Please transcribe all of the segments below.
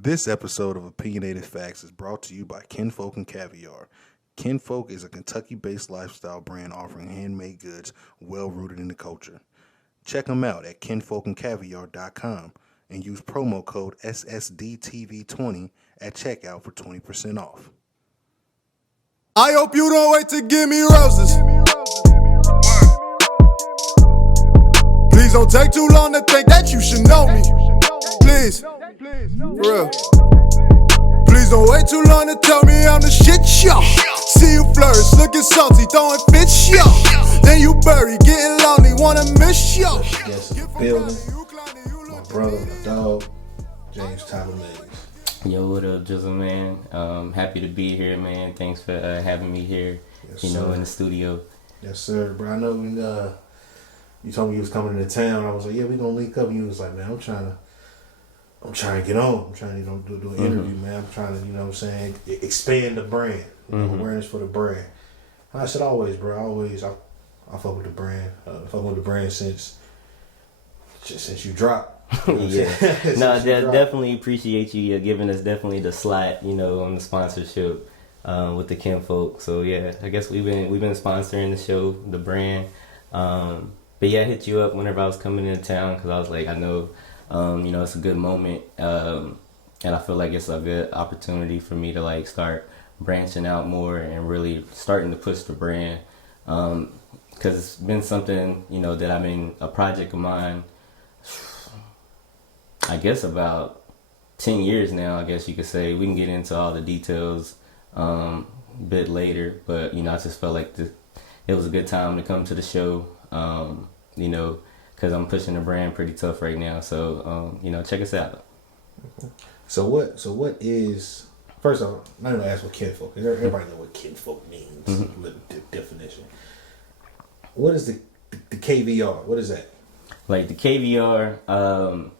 This episode of Opinionated Facts is brought to you by Kinfolk KVR. Kinfolk is a Kentucky-based lifestyle brand offering handmade goods well rooted in the culture. Check them out at kinfolkandcaviar.com and use promo code SSDTV20 at checkout for 20% off. I hope you don't wait to give me roses. Please don't take too long to think that you should know me. Please, for real. Please don't wait too long to tell me I'm the shit, yo. See you flourish, looking salty, throwing fits, yo. Then you bury, getting lonely, wanna miss, yo. Yes, in the building. My brother, my dog, James Tyler Mays. Yo, what up, Drizzle, man? Happy to be here, man. Thanks for having me here, Yes, in the sir. studio. Yes, sir, bro. I know you told me you was coming into town. I was like, yeah, we gonna link up. And you was like, man, I'm trying to get on. I'm trying to do an interview, man. I'm trying to, you know what I'm saying, expand the brand, awareness for the brand. I said always, bro. I fuck with the brand. Fuck with the brand since you dropped. You know what I'm Yeah. saying? No, Since you dropped. definitely appreciate you giving us definitely the slot, on the sponsorship with the Kinfolk. So yeah, I guess we've been sponsoring the show, the brand. But yeah, I hit you up whenever I was coming into town because I was like, I know, it's a good moment, and I feel like it's a good opportunity for me to like start branching out more and really starting to push the brand. Because it's been something, that I've been a project of mine, I guess about 10 years now, I guess you could say. We can get into all the details a bit later, but, I just felt like it was a good time to come to the show, because I'm pushing the brand pretty tough right now. So, check us out. So what is, first off, I'm not gonna ask what kinfolk is. Everybody know what kinfolk means. Little definition. What is the KVR? What is that? Like the KVR,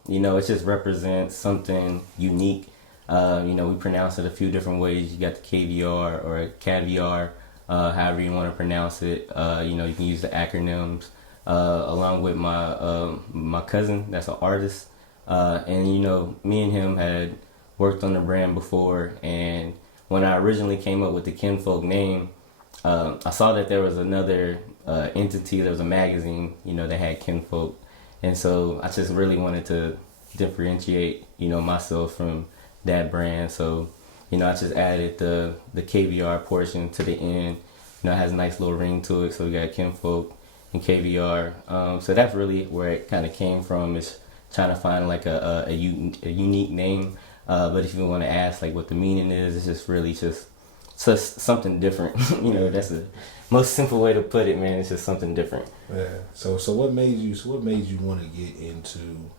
it just represents something unique. We pronounce it a few different ways. You got the KVR or caviar, however you want to pronounce it. You can use the acronyms. Along with my cousin, that's an artist, and me and him had worked on the brand before. And when I originally came up with the Kinfolk name, I saw that there was another entity. There was a magazine, that had Kinfolk. And so I just really wanted to differentiate, myself from that brand. So, I just added the KVR portion to the end. It has a nice little ring to it. So we got Kinfolk and KVR. So that's really where it kind of came from, is trying to find like a unique name. But if you want to ask like what the meaning is, it's just really just something different. That's the most simple way to put it, man. It's just something different. Yeah. So what made you want to get into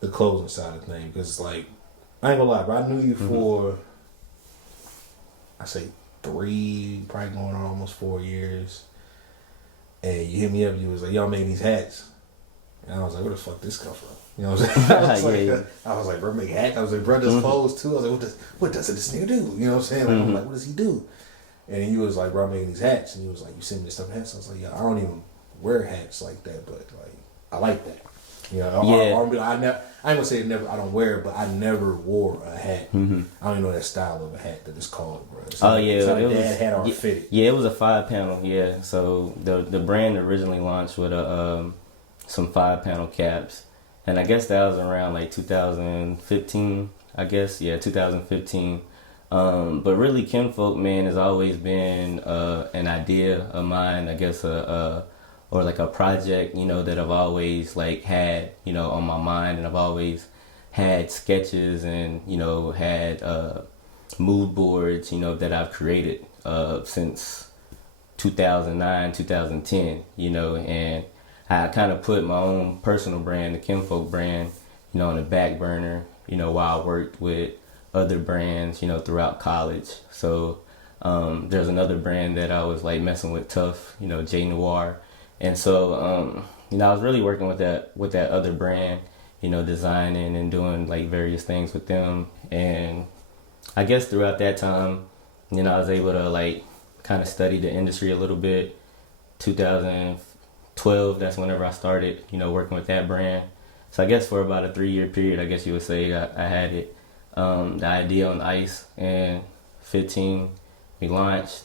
the clothing side of things? Because like, I ain't gonna lie, but I knew you for I say 3, probably going on almost 4 years. And you hit me up, you was like, y'all made these hats. And I was like, where the fuck this come from? You know what I'm saying? I was like, bro, make hats. I was like, bro, does clothes too? I was like, what does this nigga do? You know what I'm saying? Like, I'm like, what does he do? And then you was like, bro, I'm making these hats. And you was like, you send me this stuff hats. I was like, yeah, I don't even wear hats like that, but like, I like that. I ain't gonna say never. I don't wear it, but I never wore a hat. I don't even know that style of a hat that it's called, bro. It's not a dad hat or fitted. Yeah, it was a 5-panel. Yeah, so the brand originally launched with some 5-panel caps, and I guess that was around like 2015. I guess 2015. But really, Kinfolk, man, has always been an idea of mine. I guess or like a project, that I've always like had, on my mind, and I've always had sketches and, had mood boards, that I've created since 2009, 2010, and I kind of put my own personal brand, the Kinfolk brand, on the back burner, while I worked with other brands, throughout college. So there's another brand that I was like messing with tough, J Noir. And so, I was really working with that other brand, designing and doing like various things with them. And I guess throughout that time, I was able to like kind of study the industry a little bit. 2012, that's whenever I started, working with that brand. So I guess for about a 3-year period, I guess you would say I had it, the idea on ice. And 15, we launched,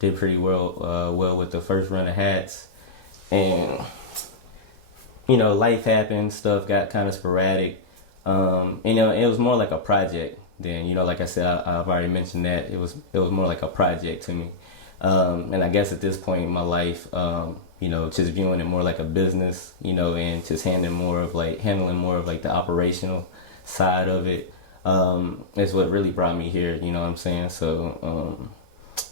did pretty well with the first run of hats. And, life happened, stuff got kind of sporadic. It was more like a project then, like I said, I've already mentioned that it was more like a project to me. And I guess at this point in my life, just viewing it more like a business, and just handling more of like the operational side of it, is what really brought me here. You know what I'm saying? So,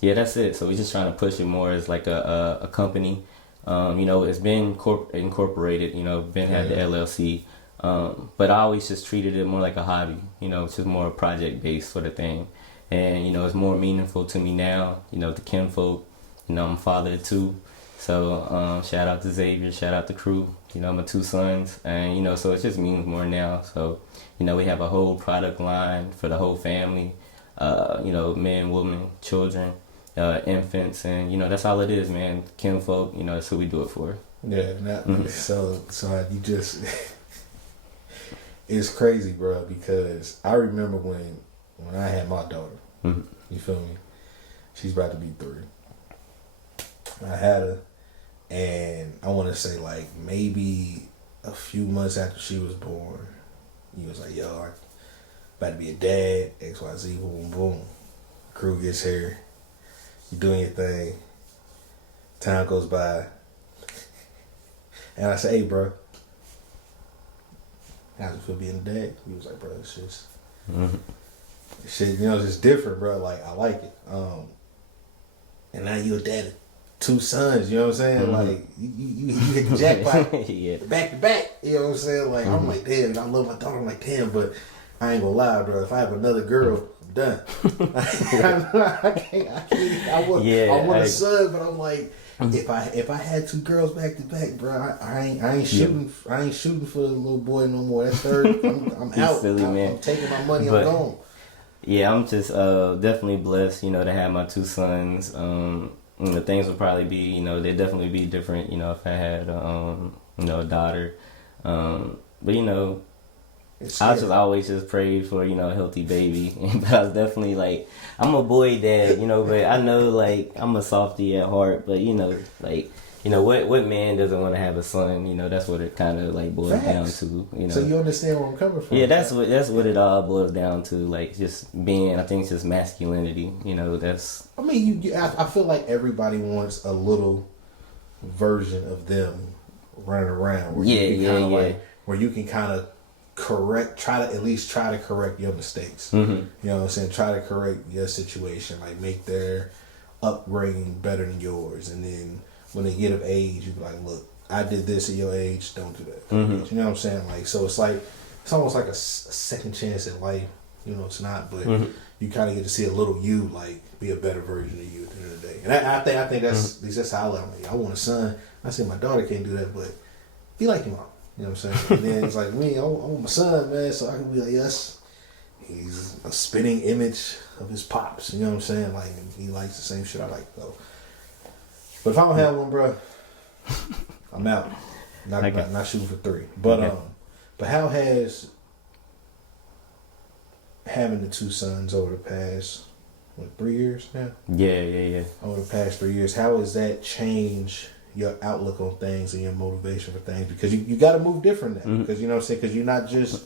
that's it. So we're just trying to push it more as like a company. It's been incorporated, been had the LLC. But I always just treated it more like a hobby, it's just more project based sort of thing. And, it's more meaningful to me now, the kinfolk, I'm a father of 2. So, shout out to Xavier, shout out to crew, my 2 sons. And, so it just means more now. So, we have a whole product line for the whole family, men, women, children, infants. And, that's all it is, man. Kinfolk, that's who we do it for. Yeah, so you just... It's crazy, bro, because I remember when I had my daughter. Mm-hmm. You feel me? She's about to be 3. I had her, and I want to say like maybe a few months after she was born, he was like, "Yo, I'm about to be a dad." XYZ, boom, boom. Crew gets here. You doing your thing. Time goes by, and I say, "Hey, bro. How's it feel being a dad?" He was like, "Bro, it's just, shit, it's just different, bro. Like, I like it. And now you a dad of 2 sons, you know what I'm saying? Mm-hmm. Like, you hit the jackpot, yeah. back to back, you know what I'm saying? Like, I'm like, damn, I love my daughter. I'm like, damn, but I ain't gonna lie, bro. If I have another girl, I'm done. I can't. I want a son, but I'm like, if I had 2 girls back to back, bro, I ain't shooting. I ain't shooting for the little boy no more. That's third. I'm out. Silly, man. I'm taking my money. I'm gone. Yeah, I'm just definitely blessed, to have my 2 sons. The things would probably be, they'd definitely be different, if I had a daughter. But I just always just prayed for, a healthy baby. But I was definitely like, I'm a boy dad, but I know like I'm a softie at heart, but what man doesn't want to have a son, that's what it kind of like boils down to, So you understand where I'm coming from. Yeah, that's what it all boils down to, like just being, I think it's just masculinity, that's. I mean, I feel like everybody wants a little version of them running around. Where where you can kind of try to correct your mistakes. Mm-hmm. You know what I'm saying? Try to correct your situation, like make their upbringing better than yours. And then when they get of age, you be like, look, I did this at your age, don't do that. Mm-hmm. You know what I'm saying? Like, so it's almost like a second chance in life. It's not, but you kind of get to see a little you, like, be a better version of you at the end of the day. And I think that's, at least that's how I love me. I want a son. I say my daughter can't do that, but be like your mom. You know what I'm saying? And then it's like me, I want my son, man, so I can be like, yes, he's a spitting image of his pops. You know what I'm saying? Like, he likes the same shit I like, though. But if I don't have one, bro, I'm out. Not shooting for 3. But but how has having the 2 sons over the past 3 years now? Yeah. Over the past 3 years, how has that changed your outlook on things and your motivation for things? Because you got to move different now. Because you know what I'm saying. Because you're not just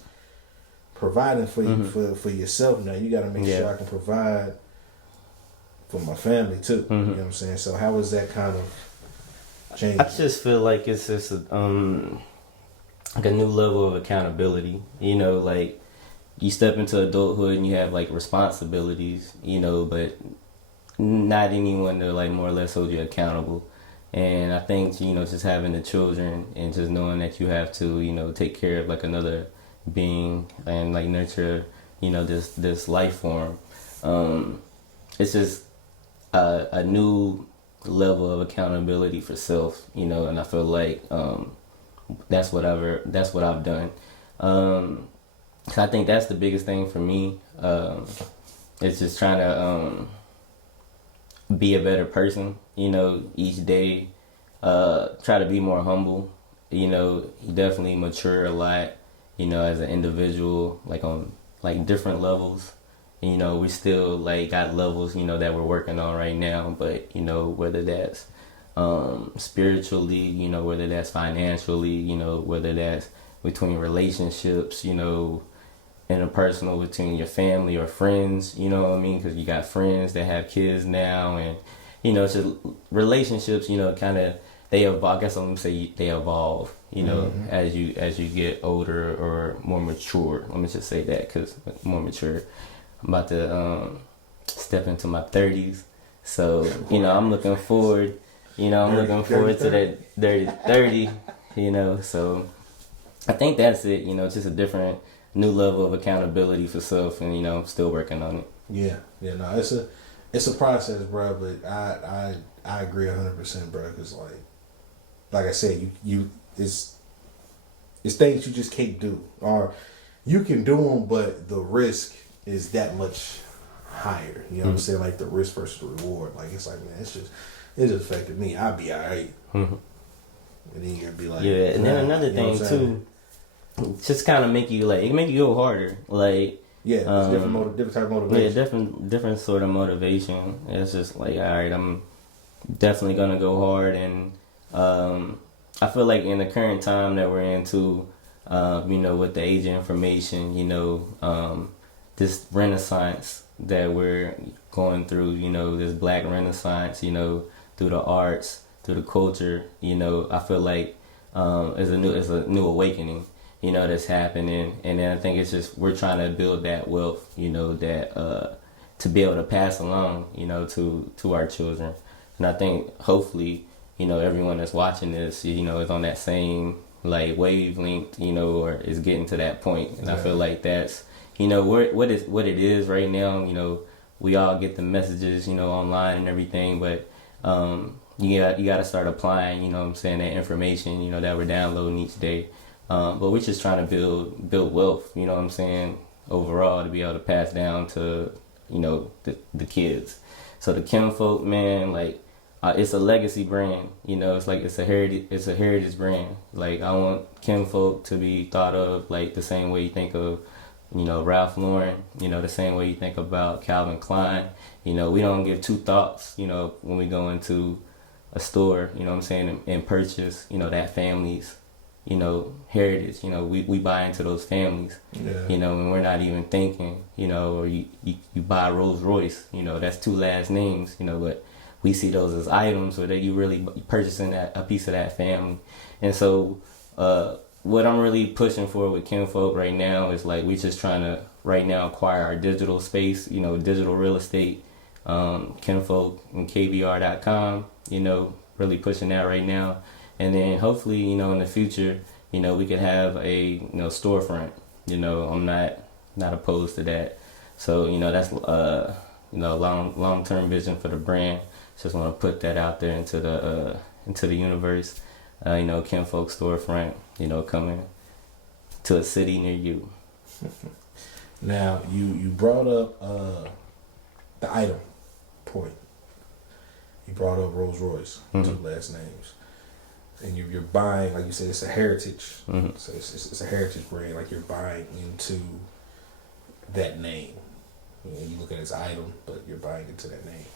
providing for for yourself now. You got to make sure I can provide for my family too. You know what I'm saying. So how is that kind of changed? I just feel like it's just like a new level of accountability. Like you step into adulthood and you have like responsibilities. But not anyone to like more or less hold you accountable. And I think, just having the children and just knowing that you have to, take care of like another being and like nurture, this life form. It's just a new level of accountability for self, and I feel like that's what I've done. I think that's the biggest thing for me. It's just trying to be a better person, each day. Try to be more humble you know, he definitely matured a lot, you know, as an individual, like on like different levels. And, you know, we still like got levels, you know, that we're working on right now. But, you know, whether that's spiritually, you know, whether that's financially, you know, whether that's between relationships, you know, interpersonal between your family or friends, you know what I mean? Because you got friends that have kids now, and you know, it's just relationships, you know, kind of they evolve. I guess I'm gonna say they evolve, you know, as you get older or more mature. Let me just say that, because more mature. I'm about to step into my 30s, so you know, I'm looking forward. You know, I'm looking forward to that 30, you know. So I think that's it. You know, it's just a different, new level of accountability for self, and you know, I'm still working on it. Yeah, no, it's a process, bro. But I agree 100%, bro. Because like I said, you it's things you just can't do, or you can do them, but the risk is that much higher. You know what I'm saying? Like the risk versus the reward. Like it's like, man, it just affected me. I'll be alright. And then you're gonna be like, yeah. And then another thing too, just kind of make you go harder. Like it's different type of motivation. Yeah, different sort of motivation. It's just like, all right, I'm definitely gonna go hard, and I feel like in the current time that we're in too, you know, with the age of information, you know, this renaissance that we're going through, you know, this Black renaissance, you know, through the arts, through the culture, you know, I feel like it's a new awakening, you know, that's happening. And then I think it's just, we're trying to build that wealth, you know, that to be able to pass along, you know, to our children. And I think hopefully, you know, everyone that's watching this, you know, is on that same like wavelength, you know, or is getting to that point. And I feel like that's, you know, what it is right now. You know, we all get the messages, you know, online and everything, but you got to start applying, you know what I'm saying, that information, you know, that we're downloading each day. But we're just trying to build wealth, you know what I'm saying, overall, to be able to pass down to, you know, the kids. So the Kinfolk, man, like, it's a legacy brand, you know. It's like it's a heritage brand. Like, I want Kinfolk to be thought of like the same way you think of, you know, Ralph Lauren, you know, the same way you think about Calvin Klein. You know, we don't give two thoughts, you know, when we go into a store, you know what I'm saying, and purchase, you know, that family's, you know, heritage. You know, we buy into those families, you know, and we're not even thinking, you know, or you buy Rolls Royce, you know, that's two last names, you know, but we see those as items, or that you really purchasing a piece of that family. And so what I'm really pushing for with Kinfolk right now is like, we just trying to right now acquire our digital space, you know, digital real estate, Kinfolk and KVR.com, you know, really pushing that right now. And then hopefully, you know, in the future, you know, we could have a, you know, storefront. You know, I'm not opposed to that. So, you know, that's you know, long-term vision for the brand. Just want to put that out there into the universe. You know, Kinfolk storefront, you know, coming to a city near you. Now, you brought up the item point. You brought up Rolls Royce, two last names. And you're buying, like you said, it's a heritage. So it's a heritage brand. Like, you're buying into that name. You know, you look at it as an item, but you're buying into that name.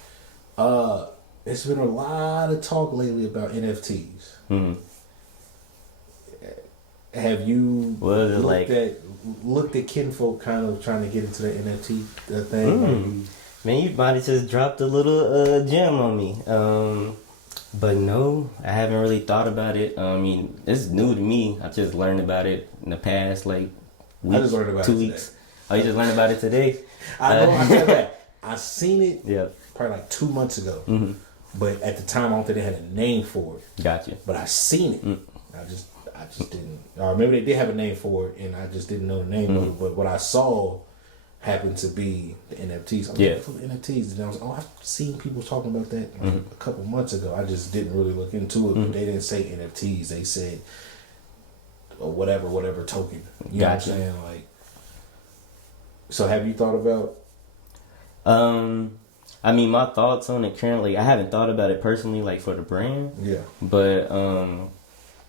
There's been a lot of talk lately about NFTs. Have you looked at Kinfolk kind of trying to get into the NFT thing? Man, you might have just dropped a little gem on me. But no, I haven't really thought about it. I mean, it's new to me. I just learned about it in the past, like, week, I just learned about 2 it weeks. today. Oh, you just learned about it today? I know. I said that. I seen it probably like 2 months ago. But at the time, I don't think they had a name for it. Gotcha. But I seen it. I just didn't. Or maybe they did have a name for it, and I just didn't know the name of it. But what I saw happened to be the NFTs. I'm like, for the NFTs. And I was I've seen people talking about that a couple months ago. I just didn't really look into it. But they didn't say NFTs. They said whatever token. You know what I'm saying? Like, so have you thought about? I mean, my thoughts on it currently, I haven't thought about it personally, like, for the brand. Yeah. But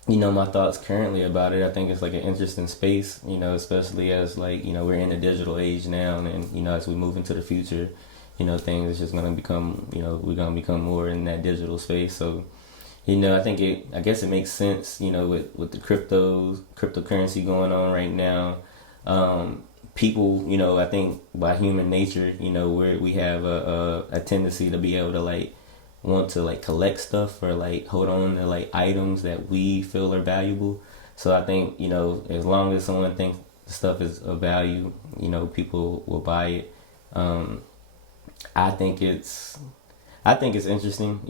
my thoughts currently about it. I think it's like an interesting space, especially as like, we're in a digital age now, and as we move into the future, things is just gonna become, we're gonna become more in that digital space. So, I guess it makes sense, with the cryptocurrency going on right now. People, I think by human nature, we have a tendency to be able to like want to like collect stuff or like hold on to like items that we feel are valuable. So I think, as long as someone thinks the stuff is of value, people will buy it. I think it's interesting,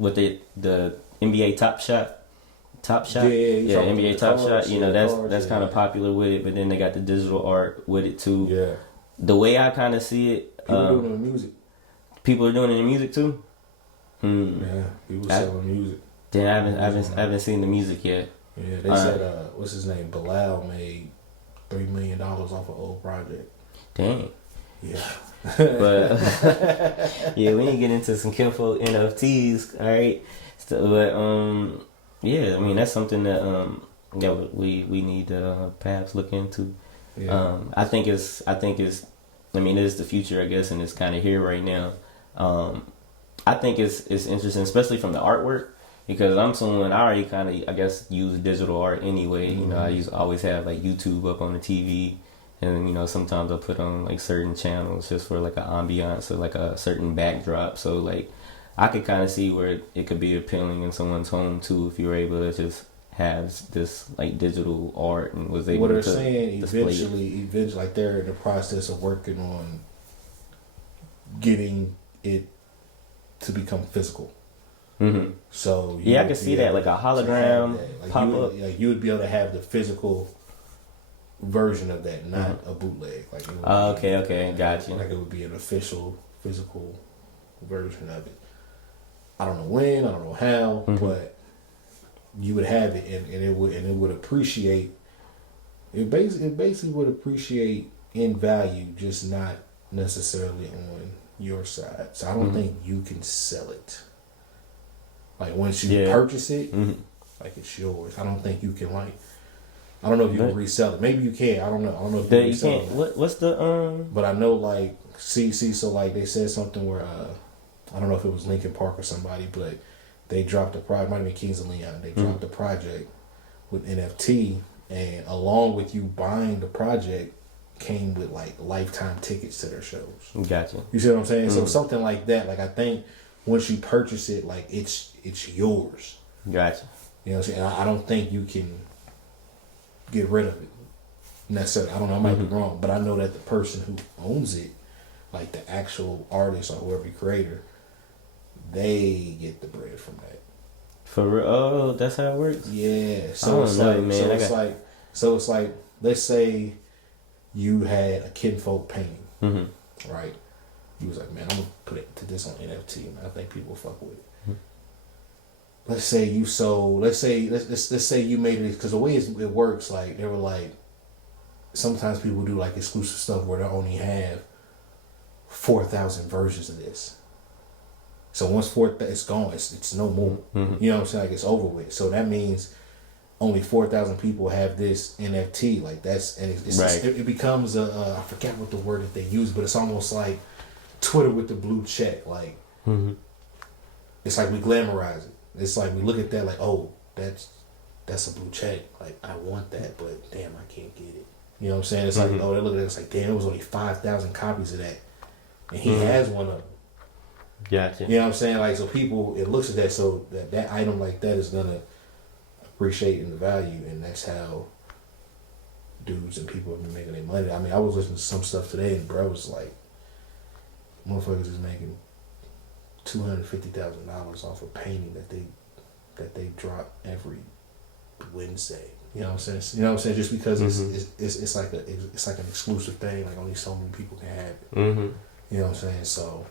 with the NBA Top Shot. Yeah, NBA Top Shot. That's kind of popular with it, but then they got the digital art with it too. Yeah. The way I kind of see it, people doing it in music. People are doing it in music too. Yeah, people selling music. Then I haven't seen the music yet. Yeah, they said what's his name? Bilal made $3 million off an old project. Dang. Yeah. But yeah, we need to get into some Kinfolk NFTs, all right? So, but yeah, I mean that's something that that we need to perhaps look into. Yeah. I think it's I mean, it is the future, I guess, and it's kind of here right now. I think it's interesting, especially from the artwork, because I'm someone, I already kind of, I guess, use digital art anyway. Mm-hmm. I always have like YouTube up on the TV, and sometimes I'll put on like certain channels just for like an ambiance or like a certain backdrop. So like I could kind of see where it could be appealing in someone's home too if you were able to just have this like digital art and was able what they're to saying eventually like they're in the process of working on getting it to become physical. Mm-hmm. So I can see that like a hologram pop up. Like you would be able to have the physical version of that, not a bootleg. Like it would okay, gotcha. Like it would be an official physical version of it. I don't know when, I don't know how, but you would have it, and it would appreciate. It basically would appreciate in value, just not necessarily on your side. So I don't think you can sell it. Like once you purchase it, like it's yours. I don't think you can like. I don't know if you can resell it. Maybe you can. I don't know. I don't know if you can resell it. What's the But I know like so like they said something where I don't know if it was Linkin Park or somebody, but they dropped the project. Might have been Kings of Leon. They dropped the project with NFT, and along with you buying the project came with like lifetime tickets to their shows. Gotcha. You see what I'm saying? So something like that. Like I think once you purchase it, like it's yours. Gotcha. You know what I'm saying? I don't think you can get rid of it necessarily. I don't know. I might be wrong, but I know that the person who owns it, like the actual artist or whoever creator, they get the bread from that. For real? Oh, that's how it works? Yeah. So it's like let's say you had a Kinfolk painting, right? You was like, man, I'm gonna put this on NFT, man. I think people will fuck with it. Let's say you sold. Let's say you made it, because the way it works, like they were like, sometimes people do like exclusive stuff where they only have 4,000 versions of this. So once it's gone, it's no more. You know what I'm saying? Like it's over with. So that means only 4,000 people have this NFT. Like it's right. It becomes I forget what the word that they use, but it's almost like Twitter with the blue check. Like it's like we glamorize it. It's like we look at that like, oh, that's a blue check. Like I want that, but damn, I can't get it. You know what I'm saying? It's like, oh, they look at it, it's like, damn, it was only 5,000 copies of that, and he has one of them. Gotcha. You know what I'm saying? Like, so people, it looks at that, so that item like that is gonna appreciate in the value, and that's how dudes and people have been making their money. I mean, I was listening to some stuff today, and bro was like, motherfuckers is making $250,000 off a painting that they drop every Wednesday. You know what I'm saying? You know what I'm saying? Just because it's like an exclusive thing. Like only so many people can have it. You know what I'm saying? So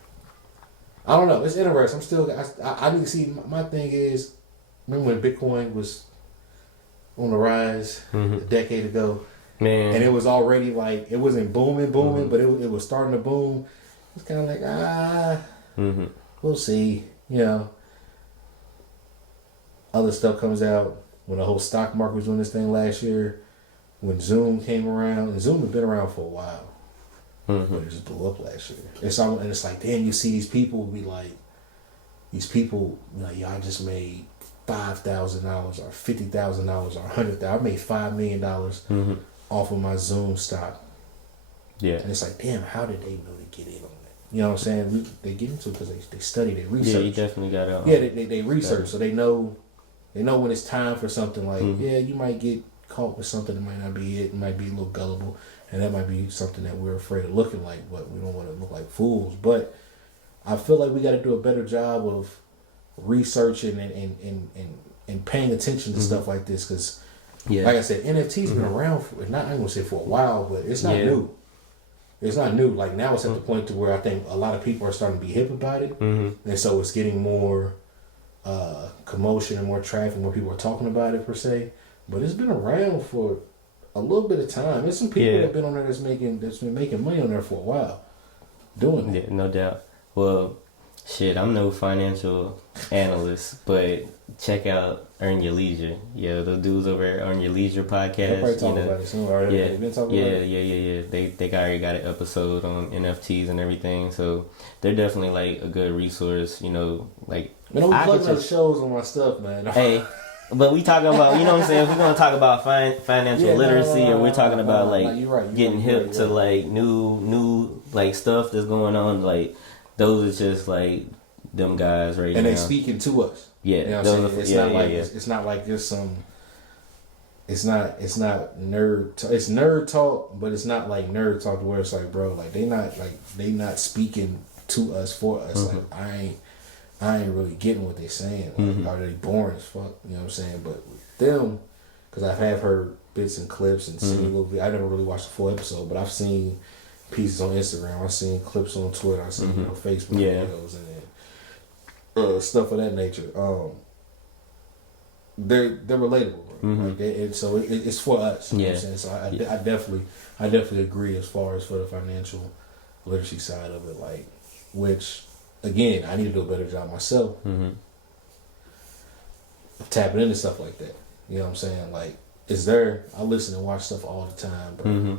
I don't know. It's interesting. I'm still. I need to see. My thing is, remember when Bitcoin was on the rise a decade ago, man, and it was already like it wasn't booming, but it was starting to boom. It's kind of like we'll see. You know. other stuff comes out, when the whole stock market was doing this thing last year, when Zoom came around, and Zoom has been around for a while, but it just blew up last year. And it's like, damn, you see these people be like, y'all just made $5,000 or $50,000 or $100,000. I made $5 million off of my Zoom stock. Yeah. And it's like, damn, how did they know to get in on that? You know what I'm saying? They get into it because they study, they research. Yeah, you definitely got to. Yeah, they research, so they know when it's time for something. Like, yeah, you might get caught with something that might not be it. It might be a little gullible, and that might be something that we're afraid of looking like, but we don't want to look like fools. But I feel like we got to do a better job of researching and paying attention to stuff like this, because, like I said, NFT's been around for, I'm going to say for a while, but it's not new. It's not new. Like, now it's at the point to where I think a lot of people are starting to be hip about it, and so it's getting more commotion and more traffic, more people are talking about it per se. But it's been around for a little bit of time. There's some people that have been on there that's been making money on there for a while doing it. Yeah, no doubt. Well, shit, I'm no financial analyst, but check out Earn Your Leisure. Yeah, the dudes over at Earn Your Leisure podcast. They're probably talking about it soon. Already. Yeah, They've been talking about it. Yeah. They already got an episode on NFTs and everything, so they're definitely like a good resource. You know, like man, don't be plugging other shows on my stuff, man. Hey. But we talking about, you know what I'm saying? If we're gonna talk about financial literacy, or we're talking about getting hip to like new like stuff that's going on, like those are just like them guys right now. And they speaking to us. Yeah, you know what I'm saying? It's not like just some. It's not nerd. It's nerd talk, but it's not like nerd talk where it's like, bro, like they not speaking to us for us. Like I ain't really getting what they saying. Like, are they boring as fuck? You know what I'm saying? But with them, because I have heard bits and clips and seen a little bit. I never really watched the full episode, but I've seen pieces on Instagram. I've seen clips on Twitter. I've seen Facebook videos and stuff of that nature. They're relatable, bro. Like it's for us. You know what I'm saying? So I definitely agree as far as for the financial literacy side of it, like which. Again, I need to do a better job myself of tapping into stuff like that. You know what I'm saying? Like, it's there. I listen and watch stuff all the time, bro.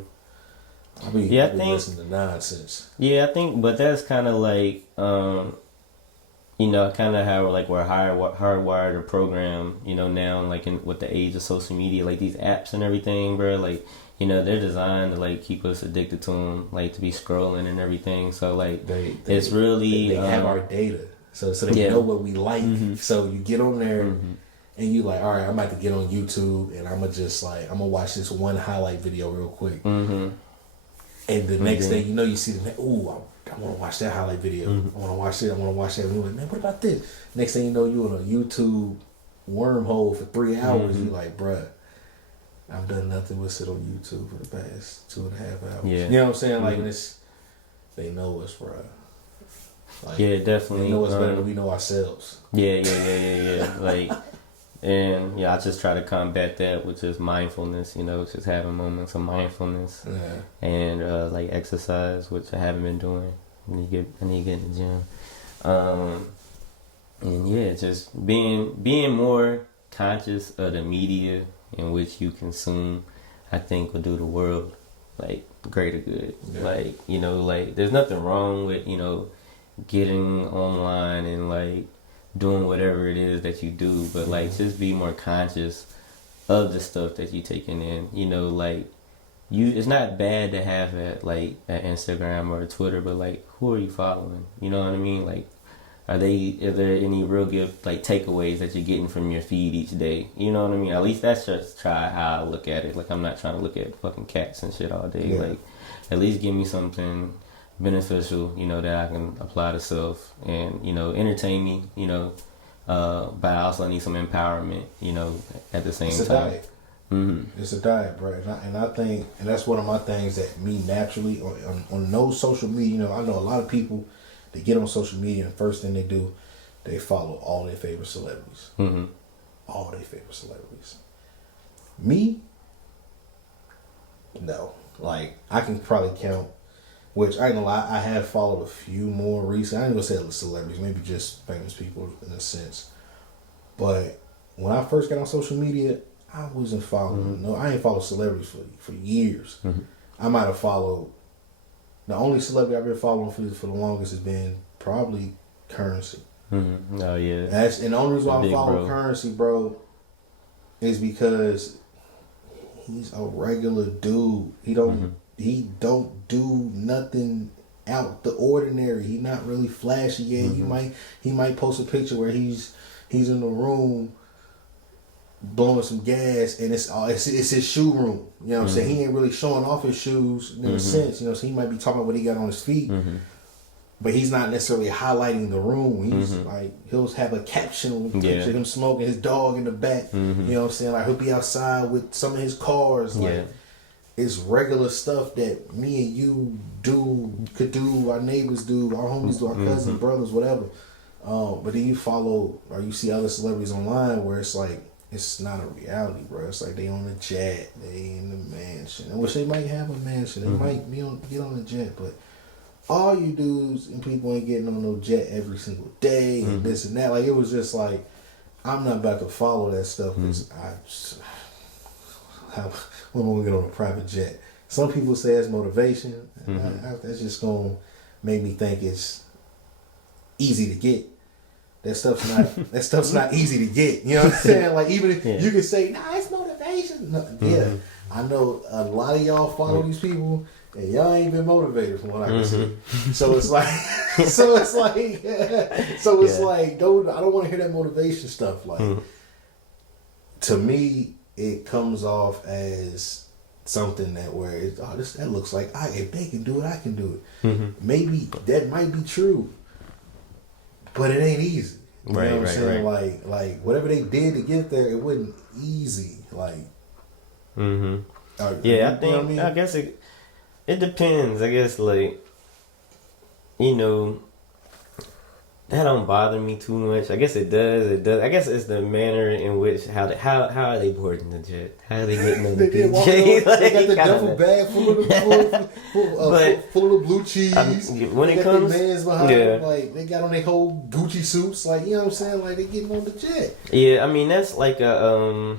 I be listening to nonsense. Yeah, I think, but that's kind of like, you know, kind of how like we're hardwired or programmed, you know, now, like with the age of social media, like these apps and everything, bro, like, you know, they're designed to like keep us addicted to them, like to be scrolling and everything. So like, it's really they have our data, so they know what we like. So you get on there and you like, all right, I'm about to get on YouTube and I'm gonna watch this one highlight video real quick. And the next thing you know, you see I want to watch that highlight video. I want to watch it. I want to watch that. And you're like, man, what about this? Next thing you know, you're in a YouTube wormhole for 3 hours. You're like, bruh. I've done nothing but sit on YouTube for the past 2.5 hours. Yeah. You know what I'm saying? Like, they know us, bro. Like, yeah, definitely. They know us better than we know ourselves. Yeah. Like, and I just try to combat that with just mindfulness, you know, just having moments of mindfulness and like exercise, which I haven't been doing. I need to get in the gym. And just being more conscious of the media in which you consume, I think will do the world like greater good. Like, you know, like there's nothing wrong with, you know, getting online and like doing whatever it is that you do, but like just be more conscious of the stuff that you taking in. You know, like it's not bad to have an Instagram or a Twitter, but like who are you following? You know what I mean? Like, are there any real good like takeaways that you're getting from your feed each day? You know what I mean? At least that's just how I look at it. Like, I'm not trying to look at fucking cats and shit all day. Like, at least give me something beneficial, you know, that I can apply to self and, you know, entertain me, you know, but I also need some empowerment, you know, at the same time. It's a diet. It's a diet, bro. And I think, and that's one of my things that me naturally on no social media, you know, I know a lot of people. They get on social media and the first thing they do, they follow all their favorite celebrities. All their favorite celebrities. Me? No. Like, I can probably count, which I ain't gonna lie, I have followed a few more recent. I ain't gonna say celebrities, maybe just famous people in a sense. But when I first got on social media, I wasn't following. No, I ain't followed celebrities for years. I might have followed. The only celebrity I've been following for the longest has been probably Currency. Oh yeah. And the only reason why I follow Currency, bro, is because he's a regular dude. He don't do nothing out the ordinary. He not really flashy. Yeah, he might post a picture where he's in the room blowing some gas, and it's his shoe room. You know what I'm saying? He ain't really showing off his shoes in a sense. You know, so he might be talking about what he got on his feet, but he's not necessarily highlighting the room. He's like, he'll have a caption with a picture of him smoking, his dog in the back. You know what I'm saying? Like, he'll be outside with some of his cars. Like, it's regular stuff that me and you could do, our neighbors do, our homies do, our cousins, brothers, whatever. But then you follow or you see other celebrities online where it's like, it's not a reality, bro. It's like they on the jet, they in the mansion. Which they might have a mansion, they might get on the jet, but all you dudes and people ain't getting on no jet every single day and this and that. Like, it was just like, I'm not about to follow that stuff because when am I get on a private jet? Some people say it's motivation. That's just gonna make me think it's easy to get. That stuff's not easy to get. You know what I'm saying? Like, even if you can say, nah, it's motivation. No, I know a lot of y'all follow these people and y'all ain't been motivated from what I can see. So it's like, like, dude, I don't want to hear that motivation stuff. Like, to me, it comes off as something that where it's, that looks like if they can do it, I can do it. Maybe that might be true, but it ain't easy. You know what I'm saying? Right. Like whatever they did to get there, it wasn't easy. Like, I think I guess it depends. I guess, like, you know, that don't bother me too much. I guess it does. It does. I guess it's the manner in which how are they boarding the jet? How are they getting on the jet? They got the duffel bag full of blue cheese. When it comes, mans behind them, like, they got on their whole Gucci suits. Like, you know what I'm saying? Like, they getting on the jet. Yeah, I mean, that's like a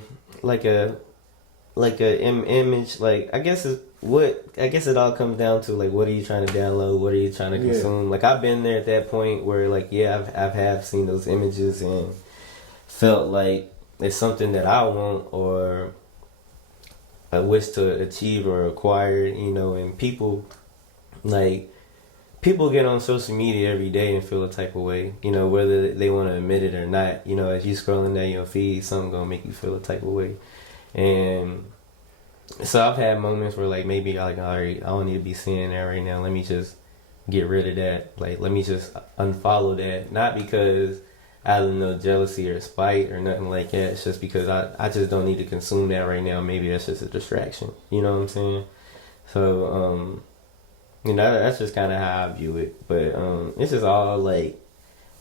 image. Like, I guess it all comes down to, like, what are you trying to download? What are you trying to consume? Like, I've been there at that point where, like, I've seen those images and felt like it's something that I want or I wish to achieve or acquire, you know. And people get on social media every day and feel a type of way, you know, whether they want to admit it or not. You know, as you scrolling down your feed, something gonna make you feel a type of way. And so I've had moments where, like, maybe like, all right, I don't need to be seeing that right now. Let me just get rid of that. Like, let me just unfollow that. Not because out of no jealousy or spite or nothing like that. It's just because I just don't need to consume that right now. Maybe that's just a distraction. You know what I'm saying? So, you know, that's just kind of how I view it. But it's just all like,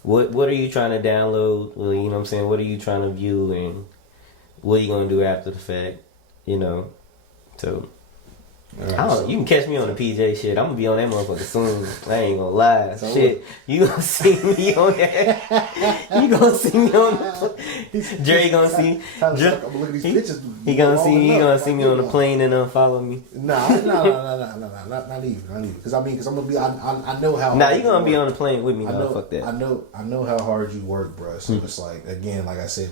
what are you trying to download? Well, you know what I'm saying? What are you trying to view, and what are you gonna do after the fact? You know. So, you can catch me on the PJ shit. I'm gonna be on that motherfucker soon. I ain't gonna lie. So shit, you gonna see me on that. You gonna see me on the Dre gonna see. He gonna see me on the plane and unfollow me. Nah, not even. Because I'm gonna be. I know how. Nah, you gonna be on the plane with me. No, fuck that. I know how hard you work, bro. So it's like, again, like I said,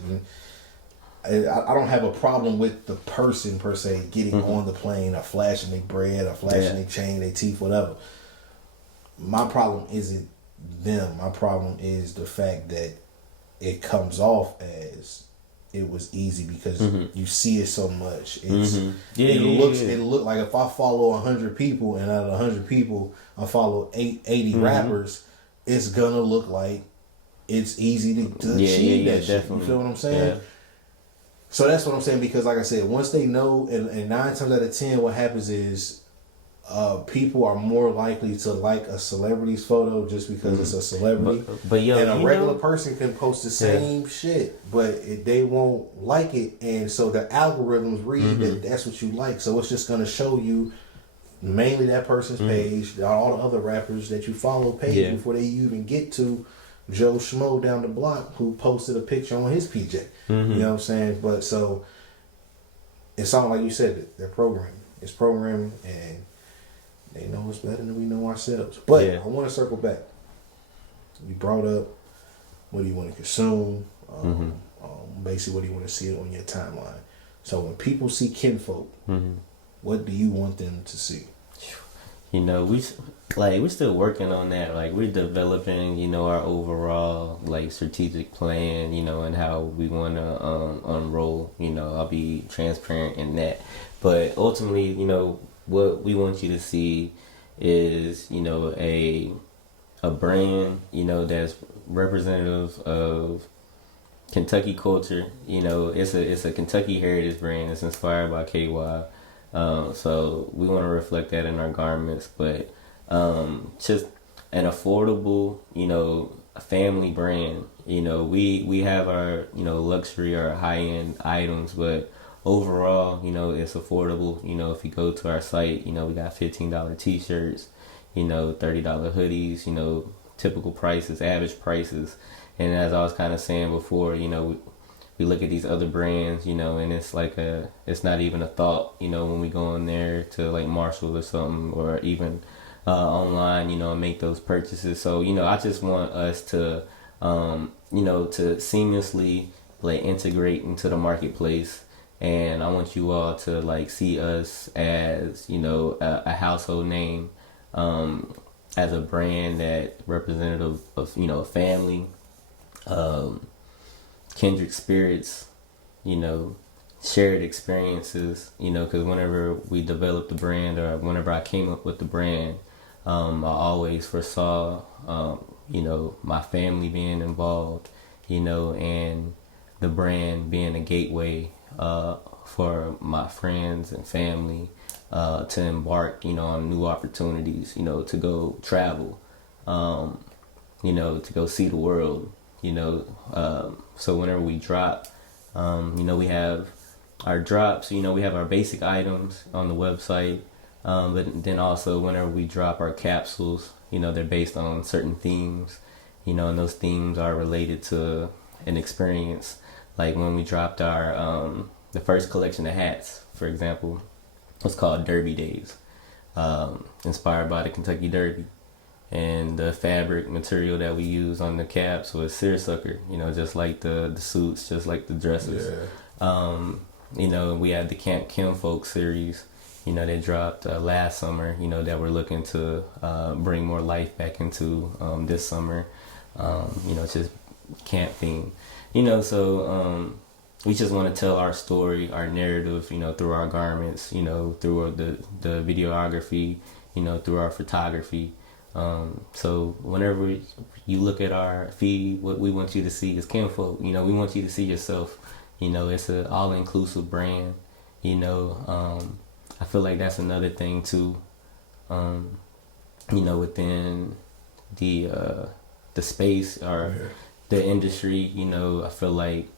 I don't have a problem with the person per se getting on the plane or flashing their bread or flashing their chain, their teeth, whatever. My problem isn't them. My problem is the fact that it comes off as it was easy because you see it so much. It look like if I follow 100 people and out of 100 people I follow 80 rappers, it's gonna look like it's easy to achieve that shit. You feel what I'm saying? Yeah. So that's what I'm saying, because like I said, once they know, and 9 times out of 10, what happens is people are more likely to like a celebrity's photo just because it's a celebrity. But and a regular person can post the same shit, but they won't like it, and so the algorithms read that that's what you like. So it's just going to show you mainly that person's page, all the other rappers that you follow page before they even get to Joe Schmo down the block who posted a picture on his PJ. You know what I'm saying? But so it's all like you said, they're programming. It's programming, and they know us better than we know ourselves. But I want to circle back. You brought up what do you want to consume, basically what do you want to see on your timeline. So when people see Kinfolk, what do you want them to see? You know, we're still working on that. Like, we're developing, you know, our overall like strategic plan, you know, and how we want to unroll. You know, I'll be transparent in that. But ultimately, you know, what we want you to see is, you know, a brand, you know, that's representative of Kentucky culture. You know, it's a Kentucky heritage brand. It's inspired by KY. So we want to reflect that in our garments, but just an affordable, you know, family brand. You know, we have our, you know, luxury, our high-end items, but overall, you know, it's affordable. You know, if you go to our site, you know, we got $15 t-shirts, you know, $30 hoodies, you know, typical prices, average prices. And as I was kind of saying before, you know, we look at these other brands, you know, and it's like it's not even a thought, you know, when we go in there to like Marshall or something, or even online, you know, and make those purchases. So, you know, I just want us to, you know, to seamlessly like integrate into the marketplace. And I want you all to like see us as, you know, a household name, as a brand that representative of, you know, family, kindred spirits, you know, shared experiences, you know, because whenever we developed the brand, or whenever I came up with the brand, I always foresaw, you know, my family being involved, you know, and the brand being a gateway for my friends and family to embark, you know, on new opportunities, you know, to go travel, you know, to go see the world, you know. So whenever we drop, you know, we have our drops, you know, we have our basic items on the website, but then also whenever we drop our capsules, you know, they're based on certain themes, you know, and those themes are related to an experience. Like when we dropped our, the first collection of hats, for example, was called Derby Days, inspired by the Kentucky Derby. And the fabric material that we use on the caps was seersucker, you know, just like the suits, just like the dresses. Yeah. You know, we had the Kinfolk series, you know, they dropped last summer, you know, that we're looking to bring more life back into this summer. You know, it's just camp theme, you know, so we just want to tell our story, our narrative, you know, through our garments, you know, through the videography, you know, through our photography. So whenever you look at our feed, what we want you to see is Kinfolk. You know, we want you to see yourself. You know, it's an all-inclusive brand. You know, I feel like that's another thing too. You know, within the space or the industry, you know, I feel like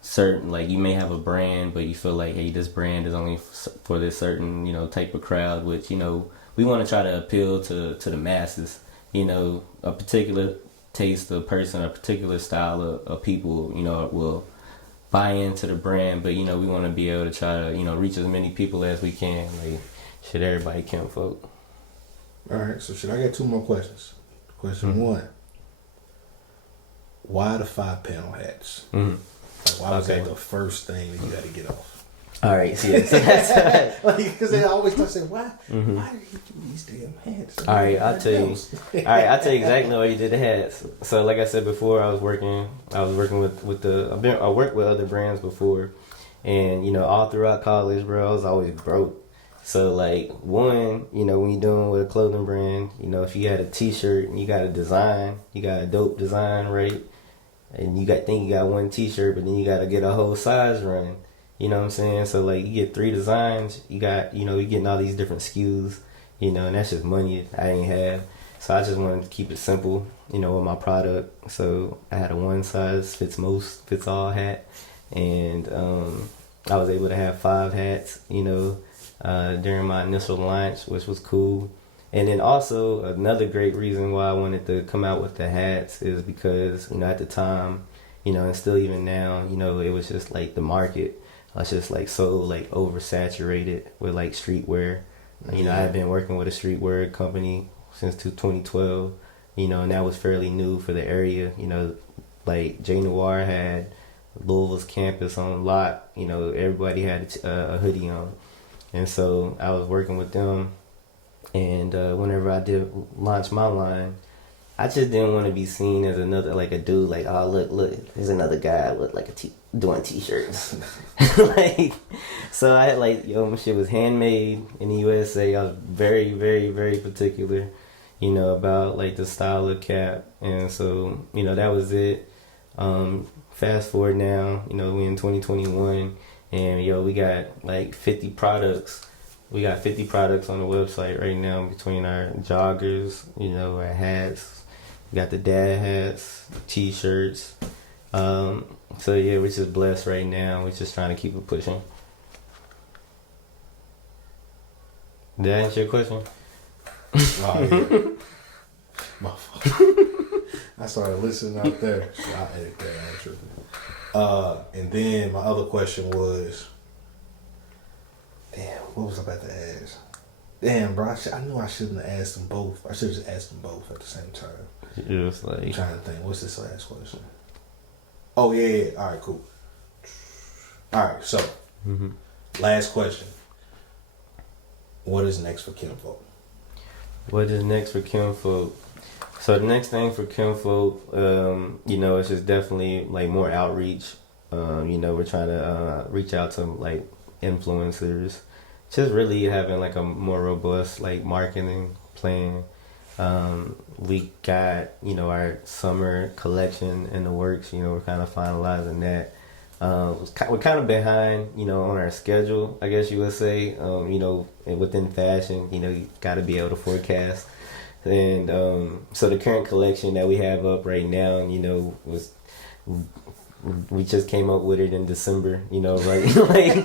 certain, like you may have a brand, but you feel like, hey, this brand is only for this certain, you know, type of crowd, which, you know, we want to try to appeal to the masses, you know, a particular taste of person, a particular style of people, you know, will buy into the brand, but, you know, we want to be able to try to, you know, reach as many people as we can. Like, should everybody Kinfolk? All right, so I got two more questions. Question one, why the 5-panel hats? Like, why was that the first thing that you had to get off? All right, so yeah, so that's because they always say, why did you do these damn hats? All right, I'll tell you. I'll tell you exactly why you did the hats. So, like I said before, I worked with other brands before, and you know, all throughout college, bro, I was always broke. So, like, one, you know, when you're doing with a clothing brand, you know, if you had a T-shirt and you got a design, you got a dope design, right? And you got one T-shirt, but then you got to get a whole size run. You know what I'm saying? So, like, you get 3 designs, you got, you know, you're getting all these different SKUs, you know, and that's just money I ain't have. So I just wanted to keep it simple, you know, with my product. So I had a one size fits all hat. And I was able to have 5 hats, you know, during my initial launch, which was cool. And then also another great reason why I wanted to come out with the hats is because, you know, at the time, you know, and still even now, you know, it was just like the market was just like so like oversaturated with like streetwear. You know, I had been working with a streetwear company since 2012, you know, and that was fairly new for the area. You know, like J Noir had Louisville's campus on lock, you know, everybody had a hoodie on. And so I was working with them. And whenever I did launch my line, I just didn't want to be seen as another, like a dude, like, oh, look, there's another guy with like doing t-shirts. Like, so I had like, yo, my shit was handmade in the USA. I was very, very, very particular, you know, about like the style of cap. And so, you know, that was it. Fast forward now, you know, we in 2021 and yo, we got like 50 products. We got 50 products on the website right now between our joggers, you know, our hats. We got the dad hats, t-shirts. So yeah, we're just blessed right now. We're just trying to keep it pushing. Did that answer your question? Oh, yeah. My fault. I started listening out there. So I'll edit that. I'm tripping. And then my other question was, damn, what was I about to ask? Damn, bro, I knew I shouldn't have asked them both. I should have just asked them both at the same time. It was like, I'm trying to think. What's this last question? Oh, yeah. All right, cool. All right, so, last question. What is next for Kinfolk? What is next for Kinfolk? So the next thing for Kinfolk, you know, it's just definitely like more outreach. You know, we're trying to reach out to like influencers. Just really having like a more robust like marketing plan. We got, you know, our summer collection in the works. You know, we're kind of finalizing that. We're kind of behind, you know, on our schedule, I guess you would say. You know, within fashion, you know, you got to be able to forecast. And so the current collection that we have up right now, you know, we just came up with it in December, you know, right? Like,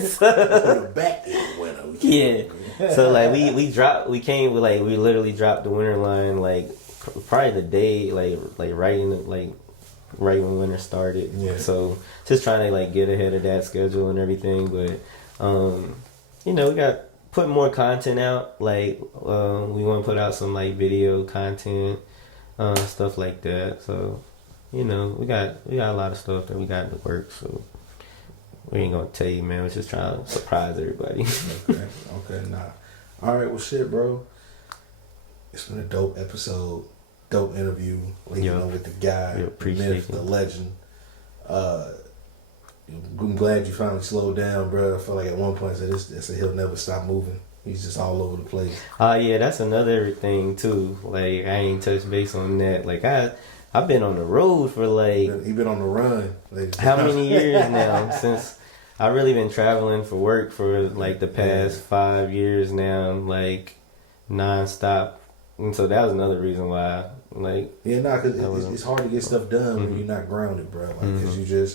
so, back in the winter. Yeah. So like we literally dropped the winter line like probably the day like right when winter started. Yeah. So just trying to like get ahead of that schedule and everything, but you know, we got put more content out. Like we want to put out some like video content, stuff like that. So you know, we got a lot of stuff that we got in the works. So we ain't gonna tell you, man. We're just trying to surprise everybody. Okay, nah. All right, well, shit, bro. It's been a dope episode, dope interview. You know, with the guy, the myth, the legend. I'm glad you finally slowed down, bro. I felt like at one point I said he'll never stop moving. He's just all over the place. Yeah, that's another thing too. Like I ain't touched base on that. Like I've been on the road for like he been on the run. How many years now since I really been traveling for work for like the past 5 years now, like nonstop. And so that was another reason why, like, cause it's hard to get stuff done when you're not grounded, bro. Like, cause you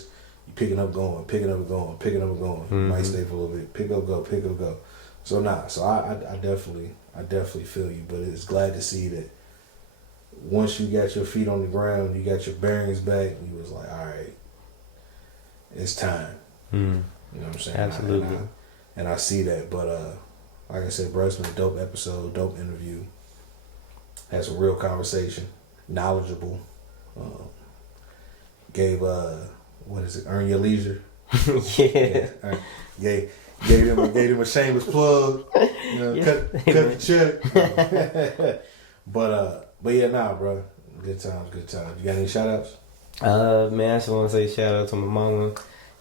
picking up, going, picking up, going, picking up, going. You might stay for a little bit, pick up, go. So I definitely feel you, but it's glad to see that once you got your feet on the ground, you got your bearings back, you was like, all right, it's time. You know what I'm saying? Absolutely. And I see that, but like I said, bro, it's been a dope episode, dope interview. Had some real conversation, knowledgeable. Gave what is it? Earn your leisure. Yeah. Gave him a shameless plug. You know, cut the check. But yeah, nah, bro. Good times. You got any shout outs? Man, I just want to say shout out to my mama.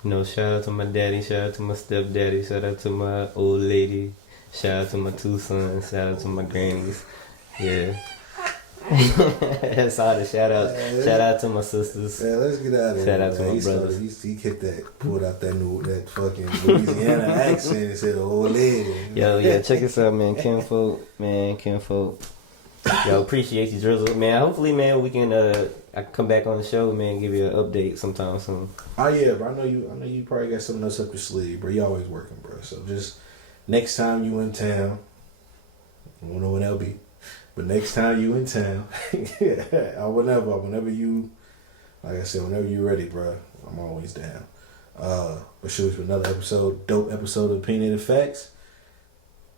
You know, shout out to my daddy, shout out to my stepdaddy, shout out to my old lady, shout out to my 2 sons, shout out to my grannies. Yeah. That's all the shout outs. Shout out to my sisters. Yeah, let's get out of here. Shout out to my brothers. He pulled out that fucking Louisiana accent and said, old lady. Yo, yeah, check us out, man. Kinfolk. Yo, appreciate you, Drizzle. Man, hopefully, man, we can I come back on the show, man, give you an update sometime soon. Oh yeah, bro. I know you probably got something else up your sleeve, bro. You always working, bro. So just next time you in town, I don't know when that'll be. But next time you in town, or whenever you, like I said, whenever you ready, bro, I'm always down. But shoot, for another dope episode of Opinionated Facts.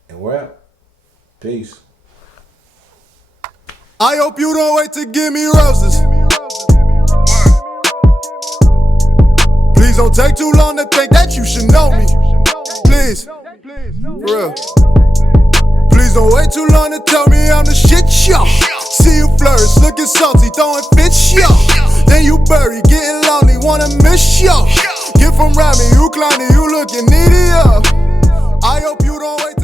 And we're out. Peace. I hope you don't wait to give me roses. Please don't take too long to think that you should know me. Please, for real. Please don't wait too long to tell me I'm the shit, yo. See you flourish, looking salty, throwing fits, yo. Then you bury, getting lonely, wanna miss, yo. Get from around me, you clowny, you looking needy, yo. I hope you don't wait to